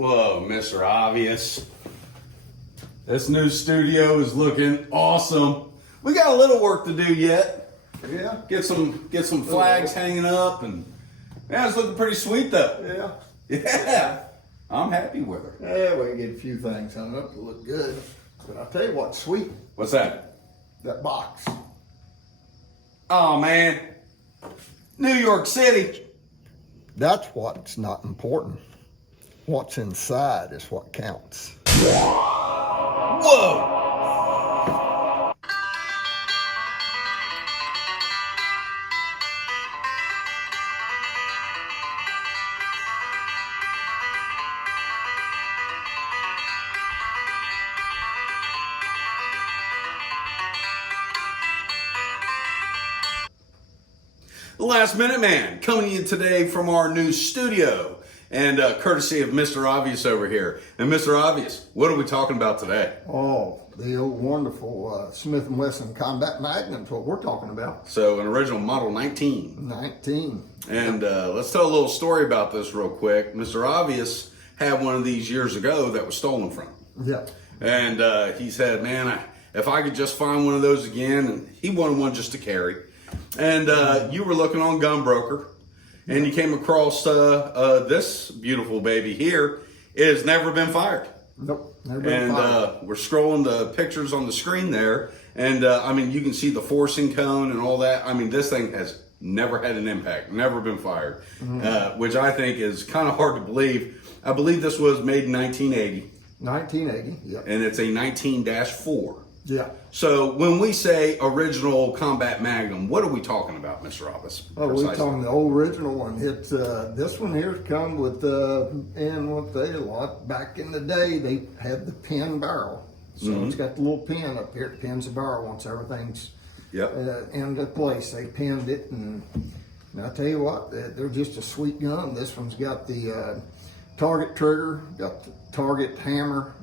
Whoa, Mr. Obvious. This new studio is looking awesome. We got a little work to do yet. Yeah. Get some flags hanging up, and yeah, it's looking pretty sweet though. Yeah. Yeah. I'm happy with her. Yeah, we get a few things hung up to look good. But I'll tell you what's sweet, What's that? that box. Oh man. New York City. That's what's not important. What's inside is what counts. Whoa. The Last Minute Man coming to you today from our new studio, and courtesy of Mr. Obvious over here. And Mr. Obvious, what are we talking about today? Oh, the old wonderful Smith&Wesson Combat Magnum's what we're talking about. So an original Model 19. 19. And let's tell a little story about this real quick. Mr. Obvious had one of these years ago that was stolen from him. Yeah. And he said, man, if I could just find one of those again, and he wanted one just to carry. And you were looking on Gunbroker, and you came across this beautiful baby here. It has never been fired. Nope, never been fired. And we're scrolling the pictures on the screen there, and I mean, you can see the forcing cone and all that. I mean, this thing has never had an impact, never been fired, which I think is kind of hard to believe. I believe this was made in 1980. 1980, yeah. And it's a 19-4. Yeah. So when we say original Combat Magnum, what are we talking about, Mr. Obvious? Oh, we're talking the old original one. It's this one here's come with and what they a lot back in the day they had the pin barrel. So it's got the little pin up here. It pins the barrel once everything's into place. They pinned it, and I tell you what, they're just a sweet gun. This one's got the target trigger, got the target hammer.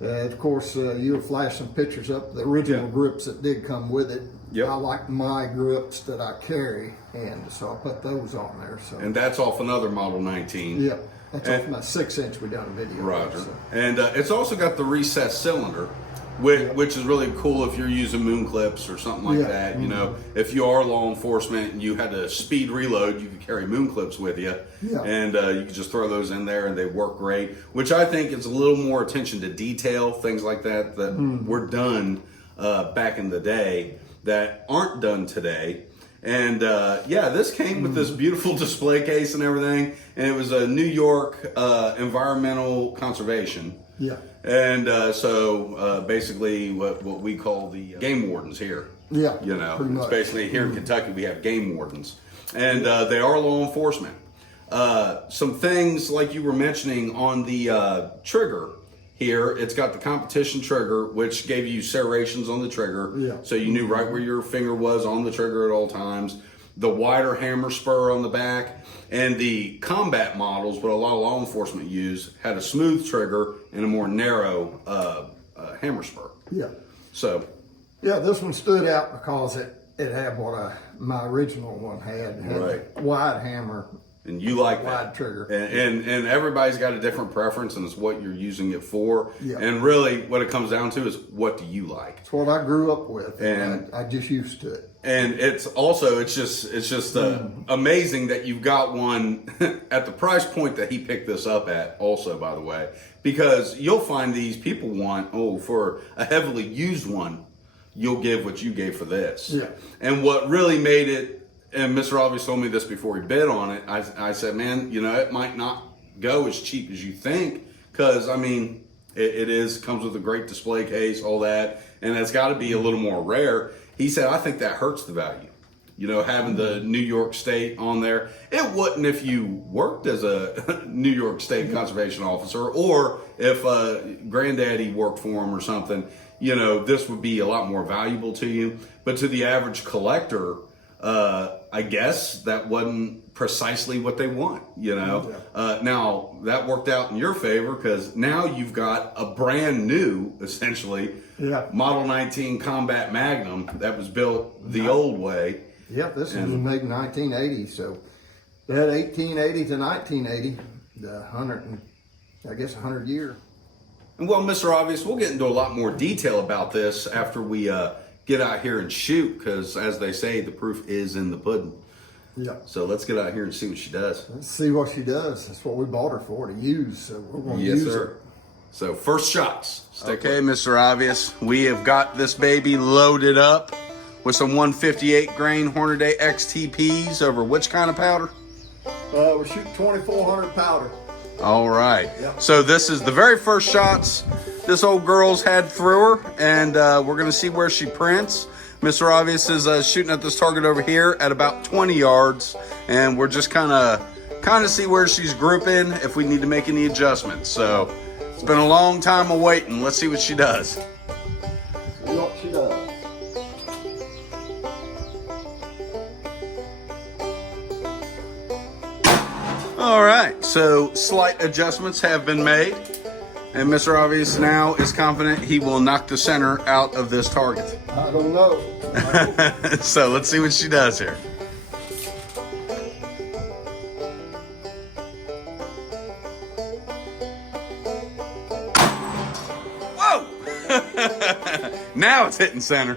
Of course, you'll flash some pictures up, the original grips that did come with it. Yep. I like my grips that I carry, and so I put those on there. So. And that's off another Model 19. Yeah, that's off my 6-inch we done a video. Roger. So. And it's also got the recessed cylinder, which is really cool if you're using moon clips or something like that. You know, if you are law enforcement and you had to speed reload, you could carry moon clips with you. Yeah. And you could just throw those in there and they work great, which I think is a little more attention to detail, things like that were done back in the day that aren't done today. And this came with this beautiful display case and everything. And it was a New York Environmental Conservation. Yeah. And so basically what we call the game wardens here. Yeah, you know, pretty much. It's basically here in Kentucky we have game wardens. And they are law enforcement. Some things like you were mentioning on the trigger here, it's got the competition trigger, which gave you serrations on the trigger. Yeah. So you knew right where your finger was on the trigger at all times. The wider hammer spur on the back, and the combat models, what a lot of law enforcement use, had a smooth trigger and a more narrow hammer spur. Yeah. So. Yeah, this one stood out because it had what my original one had. It had Right. the wide hammer. And you like wide that. trigger. And everybody's got a different preference, and it's what you're using it for. Yeah. And really what it comes down to is what do you like? It's what I grew up with, And I just used to it. And it's just amazing that you've got one at the price point that he picked this up at also, by the way, because you'll find these people want, for a heavily used one, you'll give what you gave for this. Yeah. And what really made it, and Mr. Obvious told me this before he bid on it, I said, man, you know, it might not go as cheap as you think, because, I mean, it comes with a great display case, all that, and it's got to be a little more rare. He said, I think that hurts the value. You know, having the New York State on there. It wouldn't if you worked as a New York State conservation officer, or if granddaddy worked for him or something. You know, this would be a lot more valuable to you. But to the average collector, I guess that wasn't precisely what they want, you know. Now, that worked out in your favor, because now you've got a brand new, essentially, Model 19 Combat Magnum that was built the old way. Yep, this was made in 1980, so they had 1880 to 1980. the 100 year. And well, Mr. Obvious, we'll get into a lot more detail about this after we get out here and shoot, because as they say, the proof is in the pudding. Yeah. So let's get out here and see what she does. Let's see what she does. That's what we bought her for, to use. So we're going to Yes, use sir. her. So first shots. Okay, Mr. Obvious, we have got this baby loaded up with some 158 grain Hornady XTPs over which kind of powder? We're shooting 2400 powder. All right. Yep. So this is the very first shots this old girl's had through her, and we're going to see where she prints. Mr. Obvious is shooting at this target over here at about 20 yards, and we're just kind of see where she's grouping, if we need to make any adjustments. So it's been a long time of waiting. Let's see what she does. See what she does. All right, so slight adjustments have been made, and Mr. Obvious now is confident he will knock the center out of this target. I don't know. So let's see what she does here. Whoa! Now it's hitting center.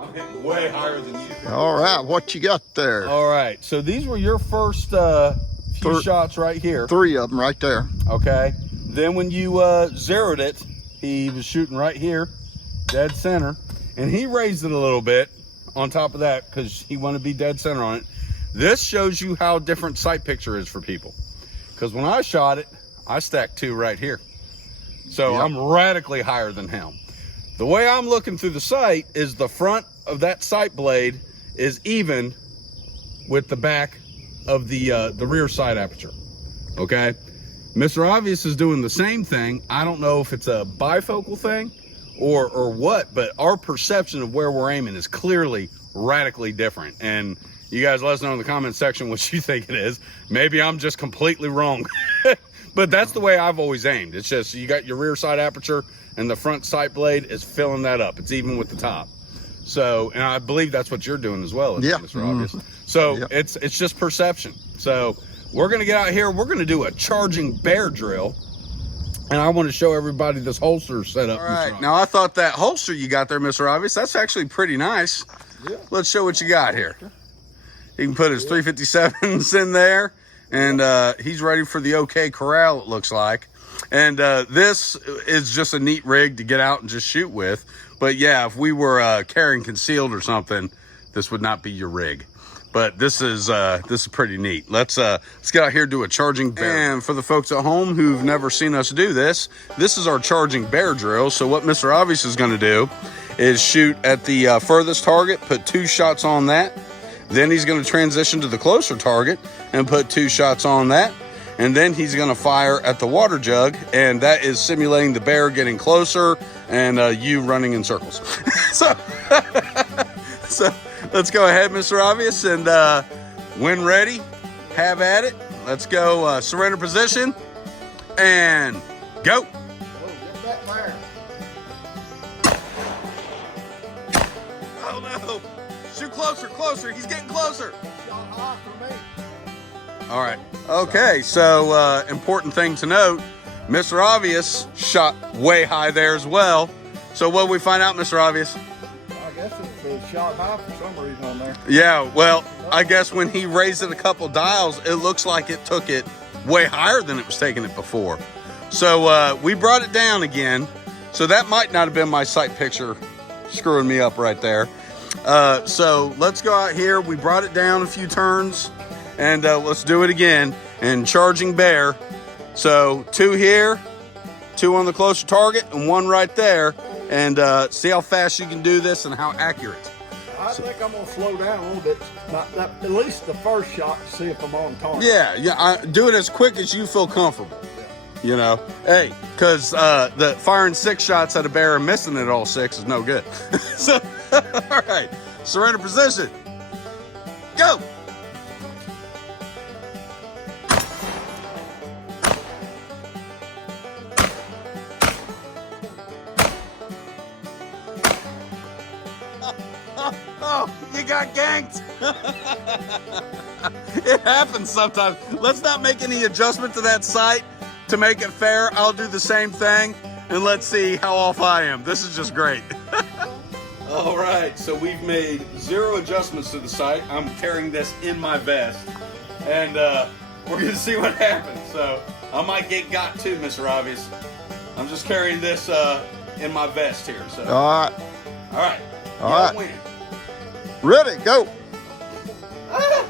I'm hitting way higher than you. All right, what you got there? All right, so these were your first few shots right here. 3 of them right there. Okay. Then when you zeroed it, he was shooting right here, dead center, and he raised it a little bit on top of that because he wanted to be dead center on it. This shows you how different sight picture is for people. Because when I shot it, I stacked 2 right here. So Yep. I'm radically higher than him. The way I'm looking through the sight is the front of that sight blade is even with the back of the rear sight aperture. Okay. Mr. Obvious is doing the same thing. I don't know if it's a bifocal thing or what, but our perception of where we're aiming is clearly radically different. And you guys let us know in the comment section what you think it is. Maybe I'm just completely wrong. But that's the way I've always aimed. It's just you got your rear sight aperture and the front sight blade is filling that up. It's even with the top. So, and I believe that's what you're doing as well, Yeah. Mr. Obvious. So Yep. it's just perception. So we're gonna get out here. We're gonna do a charging bear drill, and I want to show everybody this holster setup. All right. Now I thought that holster you got there, Mr. Obvious, that's actually pretty nice. Yeah. Let's show what you got here. He can put his 357s in there, and he's ready for the OK Corral, it looks like. And this is just a neat rig to get out and just shoot with. But yeah, if we were carrying concealed or something, this would not be your rig. But this is pretty neat. Let's get out here and do a charging bear. And for the folks at home who've never seen us do this is our charging bear drill. So what Mr. Obvious is going to do is shoot at the furthest target, put 2 shots on that. Then he's going to transition to the closer target and put 2 shots on that. And then he's going to fire at the water jug, and that is simulating the bear getting closer and you running in circles. so let's go ahead, Mr. Obvious, and when ready, have at it. Let's go surrender position and go. Oh, get that there. Oh no, shoot closer, he's getting closer. Shot high for me. All right. Okay, so important thing to note, Mr. Obvious shot way high there as well. So what did we find out, Mr. Obvious? I guess it's shot high for some reason on there. Yeah, well, I guess when he raised it a couple dials, it looks like it took it way higher than it was taking it before. So we brought it down again. So that might not have been my sight picture screwing me up right there. So let's go out here. We brought it down a few turns. And let's do it again. And charging bear. So 2 here, 2 on the closer target, and 1 right there. And see how fast you can do this and how accurate. I think I'm gonna slow down a little bit. At least the first shot to see if I'm on target. Yeah. Do it as quick as you feel comfortable. You know, hey, because the firing 6 shots at a bear and missing it all 6 is no good. So, all right, surrender position. Go. Oh, you you got ganked. It happens sometimes. Let's not make any adjustment to that sight to make it fair. I'll do the same thing, and let's see how off I am. This is just great. All right, so we've made 0 adjustments to the sight. I'm carrying this in my vest, and we're gonna see what happens. So I might get got too, Mr. Obvious. I'm just carrying this in my vest here. So All right. all right, All right. win. Ready, go. Ah!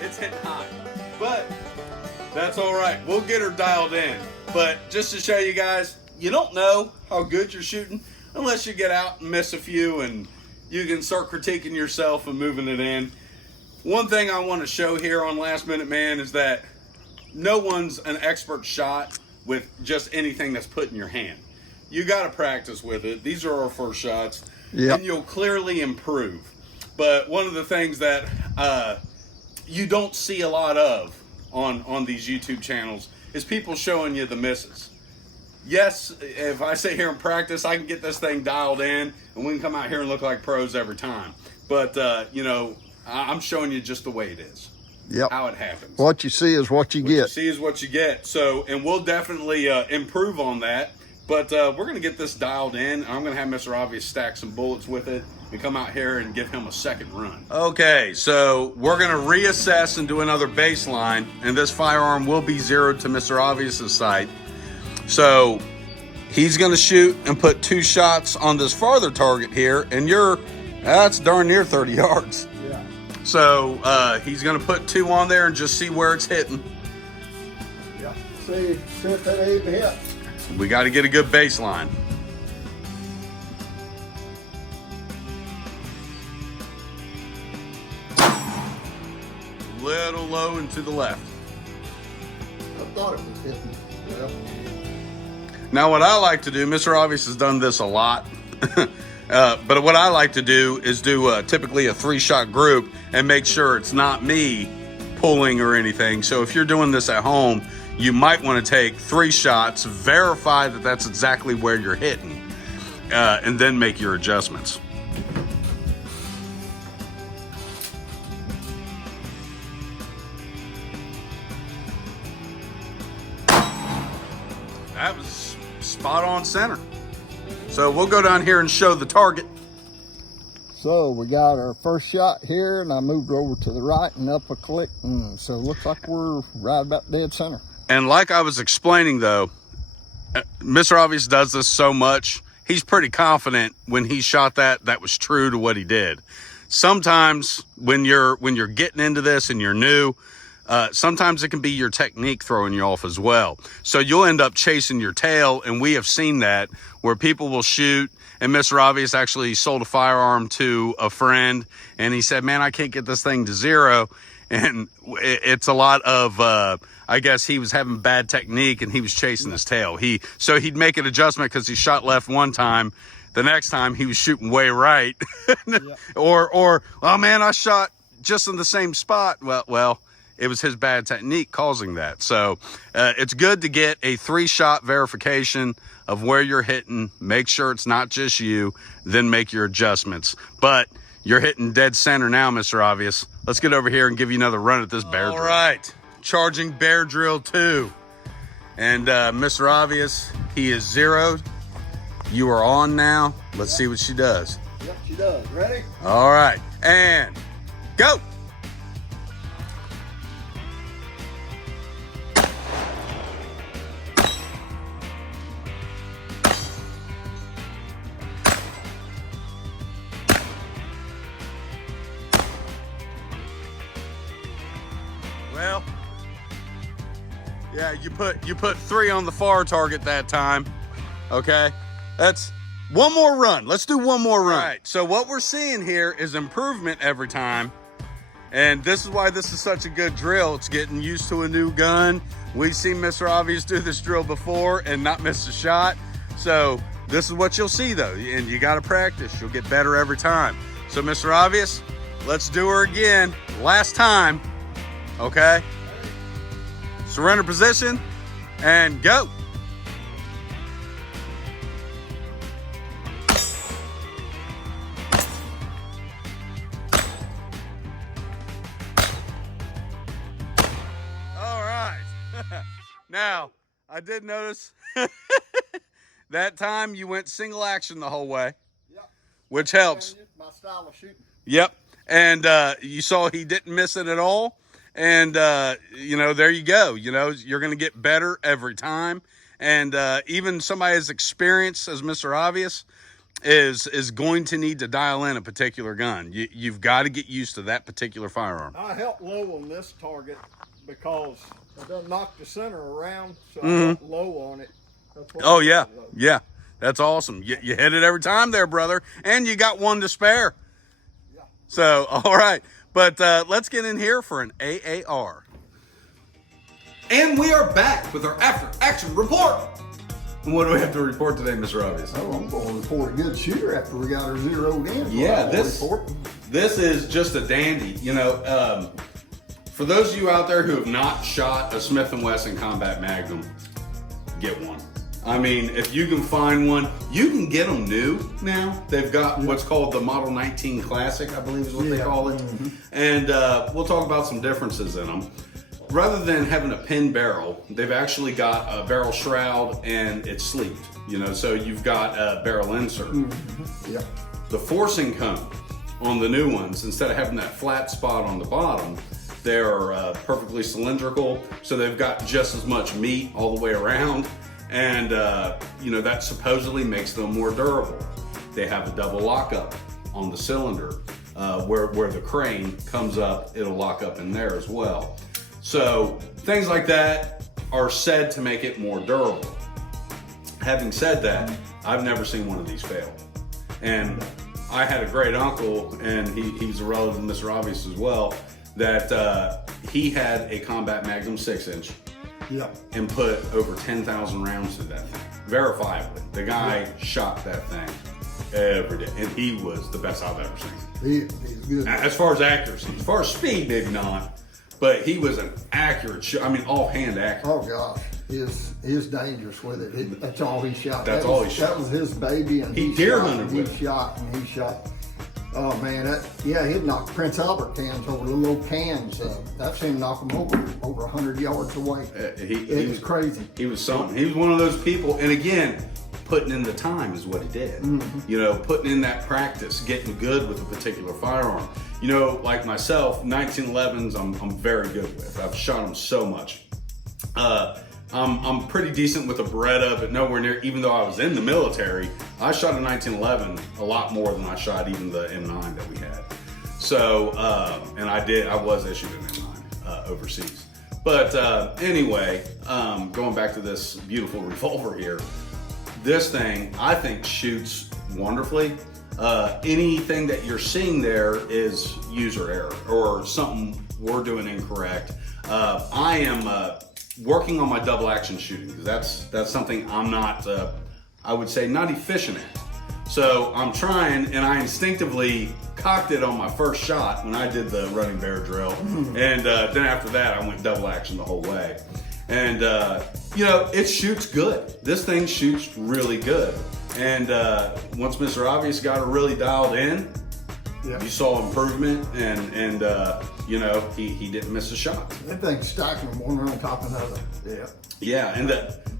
It's hitting high, but that's all right. We'll get her dialed in. But just to show you guys, you don't know how good you're shooting unless you get out and miss a few, and you can start critiquing yourself and moving it in. One thing I want to show here on Last Minute Man is that no one's an expert shot with just anything that's put in your hand. You got to practice with it. These are our first shots, and you'll clearly improve. But one of the things that you don't see a lot of on these YouTube channels is people showing you the misses. Yes, if I sit here and practice, I can get this thing dialed in, and we can come out here and look like pros every time. But, you know, I'm showing you just the way it is. Yep. How it happens. What you see is what you What you get. see is what you get. So, and we'll definitely improve on that. But we're going to get this dialed in. I'm going to have Mr. Obvious stack some bullets with it and come out here and give him a second run. Okay, so we're going to reassess and do another baseline. And this firearm will be zeroed to Mr. Obvious's sight. So he's going to shoot and put 2 shots on this farther target here. And that's darn near 30 yards. Yeah. So he's going to put 2 on there and just see where it's hitting. Yeah. See if that ain't hit. We got to get a good baseline. Little low and to the left. I thought it was hitting. Well, Now what I like to do, Mr. Obvious has done this a lot, but what I like to do is do typically a 3-shot group and make sure it's not me pulling or anything. So if you're doing this at home, you might want to take 3 shots, verify that that's exactly where you're hitting, and then make your adjustments. That was spot on center. So we'll go down here and show the target. so we got our first shot here, and I moved over to the right and up a click, and so it looks like we're right about dead center. And like I was explaining though, Mr. Obvious does this so much, he's pretty confident when he shot that was true to what he did. Sometimes when you're getting into this and you're new, sometimes it can be your technique throwing you off as well. So you'll end up chasing your tail, and we have seen that where people will shoot, and Mr. Obvious actually sold a firearm to a friend, and he said, man, I can't get this thing to 0. And it's a lot of, I guess he was having bad technique and he was chasing his tail. So he'd make an adjustment because he shot left one time. The next time he was shooting way right. or, oh man, I shot just in the same spot. Well, it was his bad technique causing that. So it's good to get a 3-shot verification of where you're hitting. Make sure it's not just you, then make your adjustments. But you're hitting dead center now, Mr. Obvious. Let's get over here and give you another run at this bear drill. All right, charging bear drill 2. And Mr. Obvious, he is zeroed. You are on now. Let's see what she does. Yep, she does. Ready? All right, and go. Well, yeah, you put 3 on the far target that time. Okay, that's one more run. Let's do one more run. All right, so what we're seeing here is improvement every time, and this is why this is such a good drill. It's getting used to a new gun. We've seen Mr. Obvious do this drill before and not miss a shot. So this is what you'll see though, and you got to practice. You'll get better every time. So Mr. Obvious, let's do her again. Last time. Okay, Surrender position and go. All right. Now, I did notice that time you went single action the whole way, Yep. which helps. My style of shooting. Yep. And you saw he didn't miss it at all. And, you know, there you go. You know, you're going to get better every time. And even somebody as experienced as Mr. Obvious is going to need to dial in a particular gun. You've got to get used to that particular firearm. I helped low on this target because I done knocked the center around, so I Mm-hmm. helped low on it. That's what Oh, I yeah. did low. Yeah. That's awesome. You hit it every time there, brother. And you got one to spare. Yeah. So, all right. But let's get in here for an AAR. And we are back with our after action report. And what do we have to report today, Mr. Obvious? Oh, I'm going to report a good shooter after we got her zeroed in. Yeah, this is just a dandy. You know, for those of you out there who have not shot a Smith&Wesson Combat Magnum, get one. I mean, if you can find one, you can get them new now. They've got what's called the Model 19 Classic, I believe is what they call it. Mm-hmm. And we'll talk about some differences in them. Rather than having a pin barrel, they've actually got a barrel shroud and it's sleeved. You know, so you've got a barrel insert. Mm-hmm. Yeah. The forcing cone on the new ones, instead of having that flat spot on the bottom, they're perfectly cylindrical. So they've got just as much meat all the way around. And, you know, that supposedly makes them more durable. They have a double lockup on the cylinder where the crane comes up, it'll lock up in there as well. So things like that are said to make it more durable. Having said that, I've never seen one of these fail. And I had a great uncle, and he's a relative of Mr. Obvious as well, that he had a Combat Magnum 6-inch. Yep. And put over 10,000 rounds through that thing. Verifiably. The guy shot that thing every day. And he was the best I've ever seen. He's good. As far as accuracy. As far as speed, maybe not. But he was an accurate shot. I mean, offhand accurate. Oh gosh, he's dangerous with it. That's all he shot. That's all he shot. That was his baby, and He he deer shot, hunted and he with it. shot, and he shot. Oh man, he'd knock Prince Albert cans over, the little cans. I've seen him knock them over 100 yards away. It was crazy. He was something. He was one of those people. And again, putting in the time is what he did. Mm-hmm. You know, putting in that practice, getting good with a particular firearm. You know, like myself, 1911s I'm very good with. I've shot them so much. I'm pretty decent with a Beretta, but nowhere near, even though I was in the military, I shot a 1911 a lot more than I shot even the M9 that we had. So, and I was issued an M9 overseas. But anyway, going back to this beautiful revolver here, this thing I think shoots wonderfully. Anything that you're seeing there is user error or something we're doing incorrect. I am working on my double action shooting, because that's something I'm not, I would say, not efficient at. So I'm trying, and I instinctively cocked it on my first shot when I did the running bear drill. And then after that, I went double action the whole way. And, you know, it shoots good. This thing shoots really good. And once Mr. Obvious got it really dialed in, Yeah. you saw improvement, and you know, he didn't miss a shot. That thing's stacking them one on top of another. Yeah. Yeah, and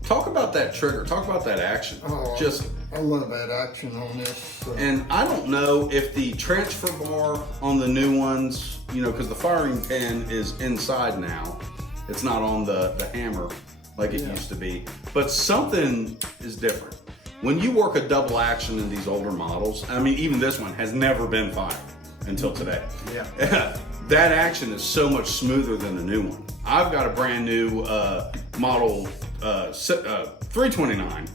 talk about that trigger. Talk about that action. Oh, Just, I love that action on this. and I don't know if the transfer bar on the new ones, you know, because the firing pin is inside now. It's not on the hammer like it used to be. But something is different. When you work a double action in these older models, I mean, even this one has never been fired until today. Yeah. That action is so much smoother than the new one. I've got a brand new model 329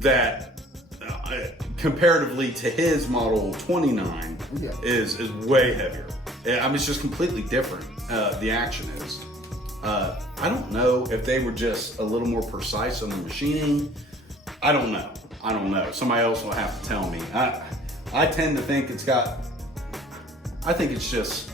that comparatively to his model 29 is way heavier. I mean, it's just completely different. The action is. I don't know if they were just a little more precise on the machining. I don't know. Somebody else will have to tell me. I tend to think I think it's just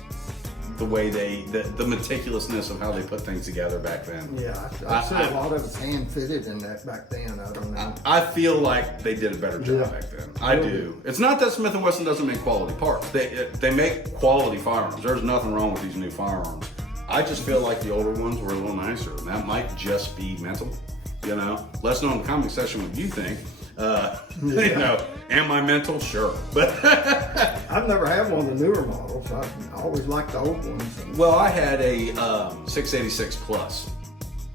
the way the meticulousness of how they put things together back then. Yeah, I see a lot of it's hand fitted in that back then. I don't know. I feel like they did a better job back then. I do. It's not that Smith & Wesson doesn't make quality parts. They make quality firearms. There's nothing wrong with these new firearms. I just feel like the older ones were a little nicer, and that might just be mental. You know, let us know in the comment section what you think. You know, am I mental? Sure, but I've never had one of the newer models. I always liked the old ones. well, I had a 686 Plus.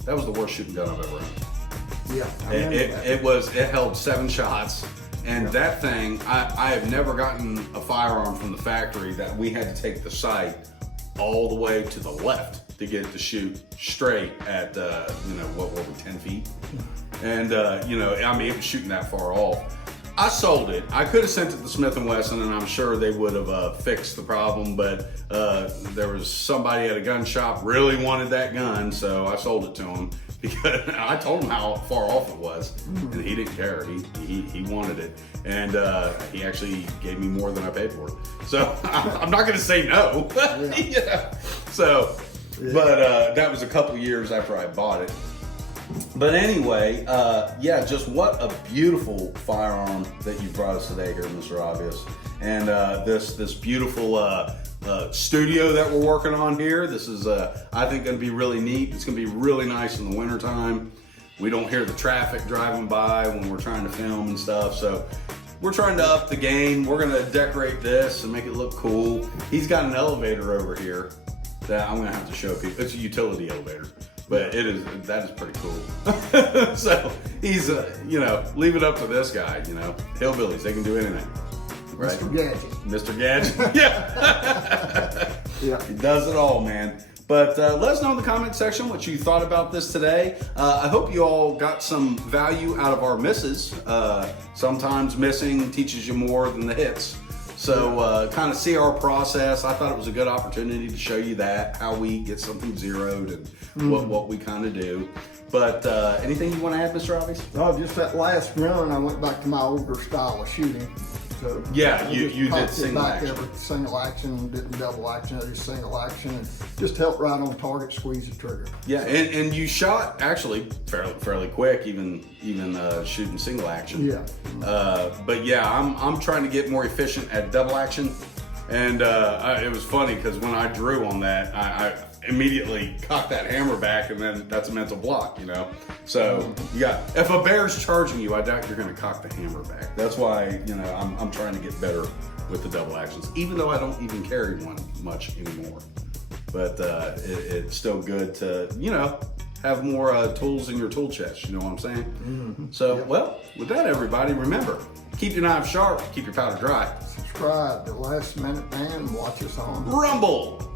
That was the worst shooting gun I've ever owned. Yeah, I remember that. It held 7 shots, and that thing, I have never gotten a firearm from the factory that we had to take the sight all the way to the left to get it to shoot straight at you know, what were we, 10 feet? And you know, I mean, it was shooting that far off. I sold it. I could have sent it to Smith & Wesson, and I'm sure they would have fixed the problem, but there was somebody at a gun shop really wanted that gun, so I sold it to him because I told him how far off it was, and he didn't care. He wanted it, and he actually gave me more than I paid for it. So I'm not going to say no. Yeah. So, but that was a couple years after I bought it. But anyway, yeah, just what a beautiful firearm that you brought us today here, Mr. Obvious. And this beautiful studio that we're working on here. This is, I think, going to be really neat. It's going to be really nice in the wintertime. We don't hear the traffic driving by when we're trying to film and stuff. So we're trying to up the game. We're going to decorate this and make it look cool. He's got an elevator over here that I'm going to have to show people. It's a utility elevator. But that is pretty cool. So he's, you know, leave it up to this guy, you know. Hillbillies, they can do anything. Right? Mr. Gadget. Mr. Gadget. Yeah. Yeah. He does it all, man. But let us know in the comment section what you thought about this today. I hope you all got some value out of our misses. Sometimes missing teaches you more than the hits. So kind of see our process. I thought it was a good opportunity to show you that, how we get something zeroed and what we kind of do. But anything you want to add, Mr. Obvious? No, just that last run, I went back to my older style of shooting. So yeah, I you just did popped it single back action. every single action, didn't double action, I just single action, and just helped right on target, squeeze the trigger. Yeah, and you shot actually fairly quick, even shooting single action. Yeah. But yeah, I'm trying to get more efficient at double action, and it was funny because when I drew on that, I immediately cocked that hammer back, and then that's a mental block, you know. So you got, if a bear's charging you, I doubt you're going to cock the hammer back. That's why, you know, I'm trying to get better with the double actions, even though I don't even carry one much anymore. But it's still good to, you know, have more tools in your tool chest. You know what I'm saying? So, well, with that, everybody, remember, keep your knives sharp, keep your powder dry. Subscribe to Last Minute Man and watch us on Rumble.